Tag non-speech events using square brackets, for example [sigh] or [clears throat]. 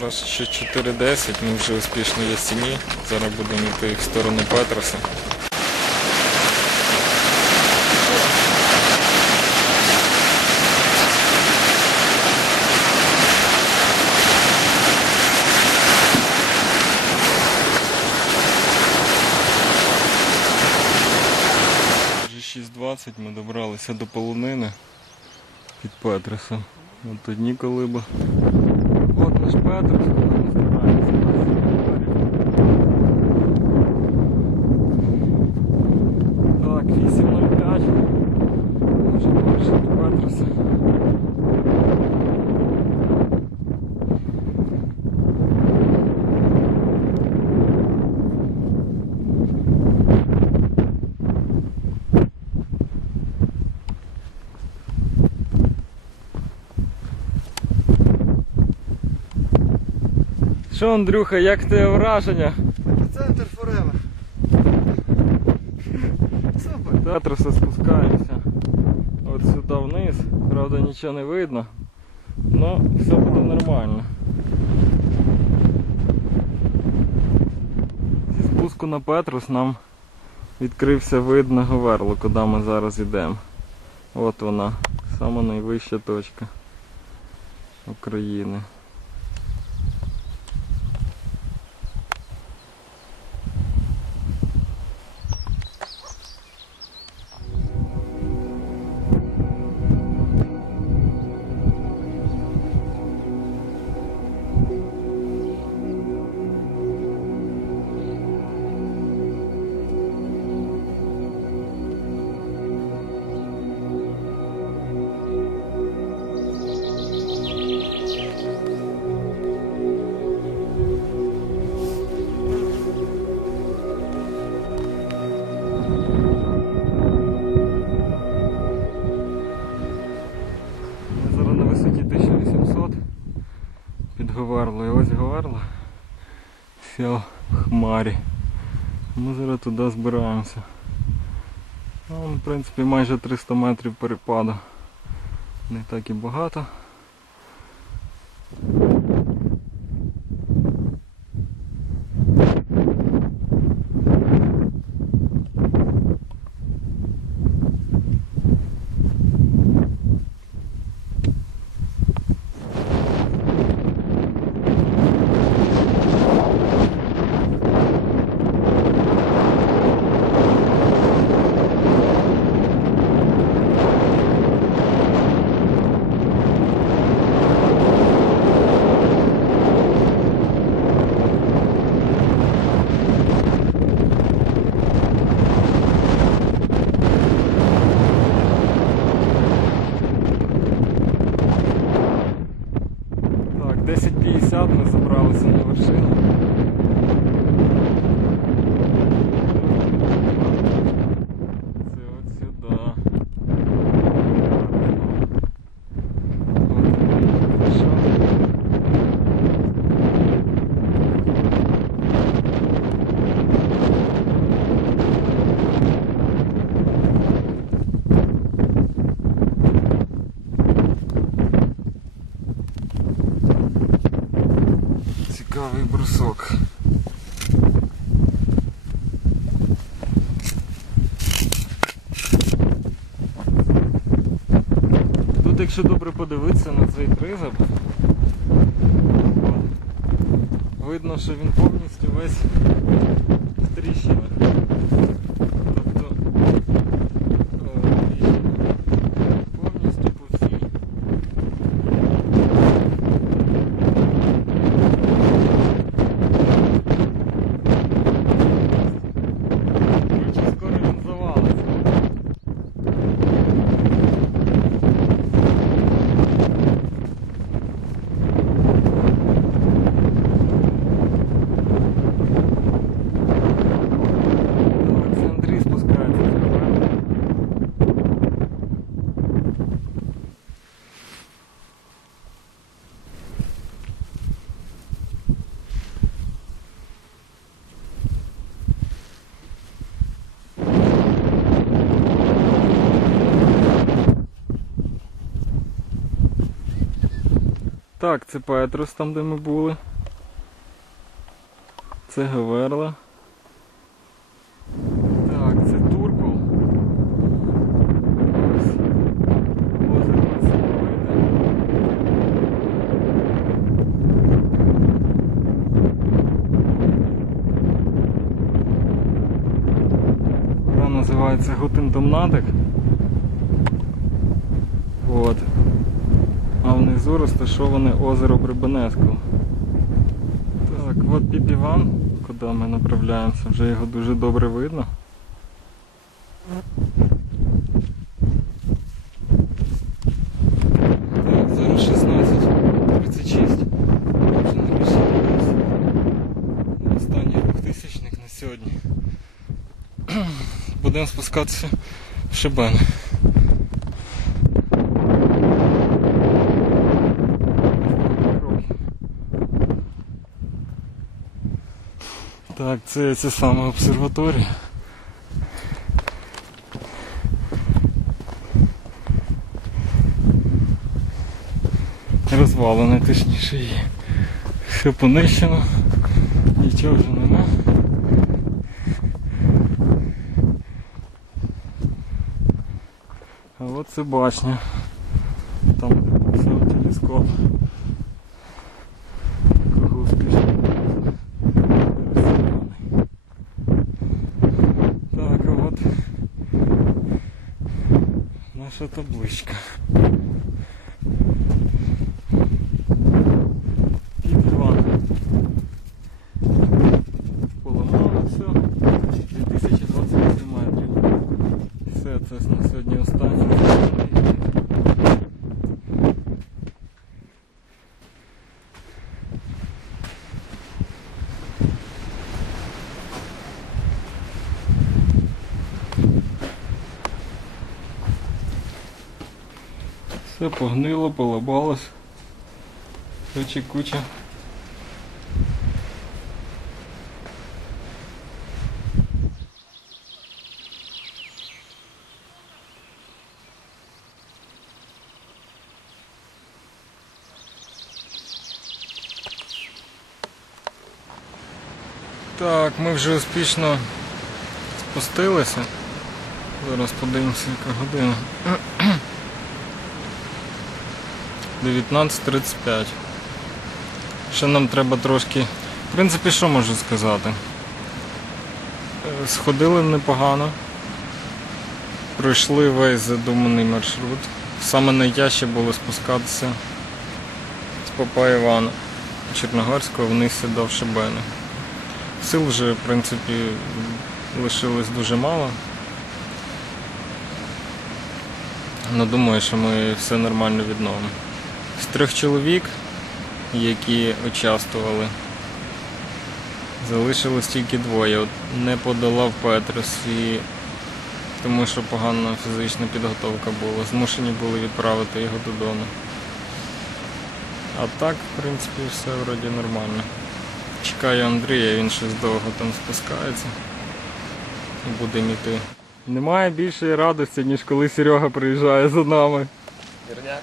Зараз ще 4.10, ми вже успішно в стіні. Зараз будемо йти в сторону Петроса. Вже 6.20 ми добралися до полонини під Петросом. От одні колиби. Наш Петр, куди не збираємося. Так, 8.05. Ми вже прийшли до Петроса. Що, Андрюха, як тебе враження? Центр Форева. Супер. Петроса спускаємося. От сюди вниз. Правда нічого не видно. Но все буде нормально. Зі спуску на Петрос нам відкрився вид на Говерло, куди ми зараз йдемо. От вона, сама найвища точка України. Сел хмарі. Ми зараз туди збираємося. Ну, в принципі, майже 300 метрів перепаду. Не так і багато. Так, 10.50 ми забралися на вершину. Це от сюди. От, хорошо. Цікавий брусок. Тут, якщо добре подивитися на цей тризуб, видно, що він повністю весь в тріщинах. Тобто е, тріщини повністю по всій. Короче, скоро він завалиться. Так, це Андрій спускається з КВМ. Так, це Петрос, там де ми були. Це Гаверла. Так, це Туркол. Ось. Озеро Васильковите. Гора називається Гутентомнатик. От. А внизу розташоване озеро Брибенеску. Так, от Піпіван, куди ми направляємося, вже його дуже добре видно. Так, зараз 16.36. Вже нарешті на останній двохтисячник на сьогодні. [clears throat] Будемо спускатися в Шибени. Так, це ця сама обсерваторія. Розвалена точніше її. Все понищено, нічого вже нема. А от це башня. Там сам телескоп. наша табличка. Все погнило, полабалось. Короче, куча. Так, ми вже успішно спустилися. Зараз подивимося, яка година. 19.35. Ще нам треба трошки. В принципі, що можу сказати? Е, Сходили непогано. Пройшли весь задуманий маршрут. Саме найтяжче було спускатися з Попа Івана Чорногорського вниз до Шибени. Сил вже, в принципі, лишилось дуже мало. Ну, думаю, що ми все нормально відновимо. З трьох чоловік, які участвували, залишилось тільки двоє. От не подолав Петрус, і тому що погана фізична підготовка була. Змушені були відправити його додому. А так, в принципі, все вроді нормально. Чекаю Андрія, він щось довго там спускається. І будемо йти. Немає більшої радості, ніж коли Серега приїжджає за нами. Вірняк.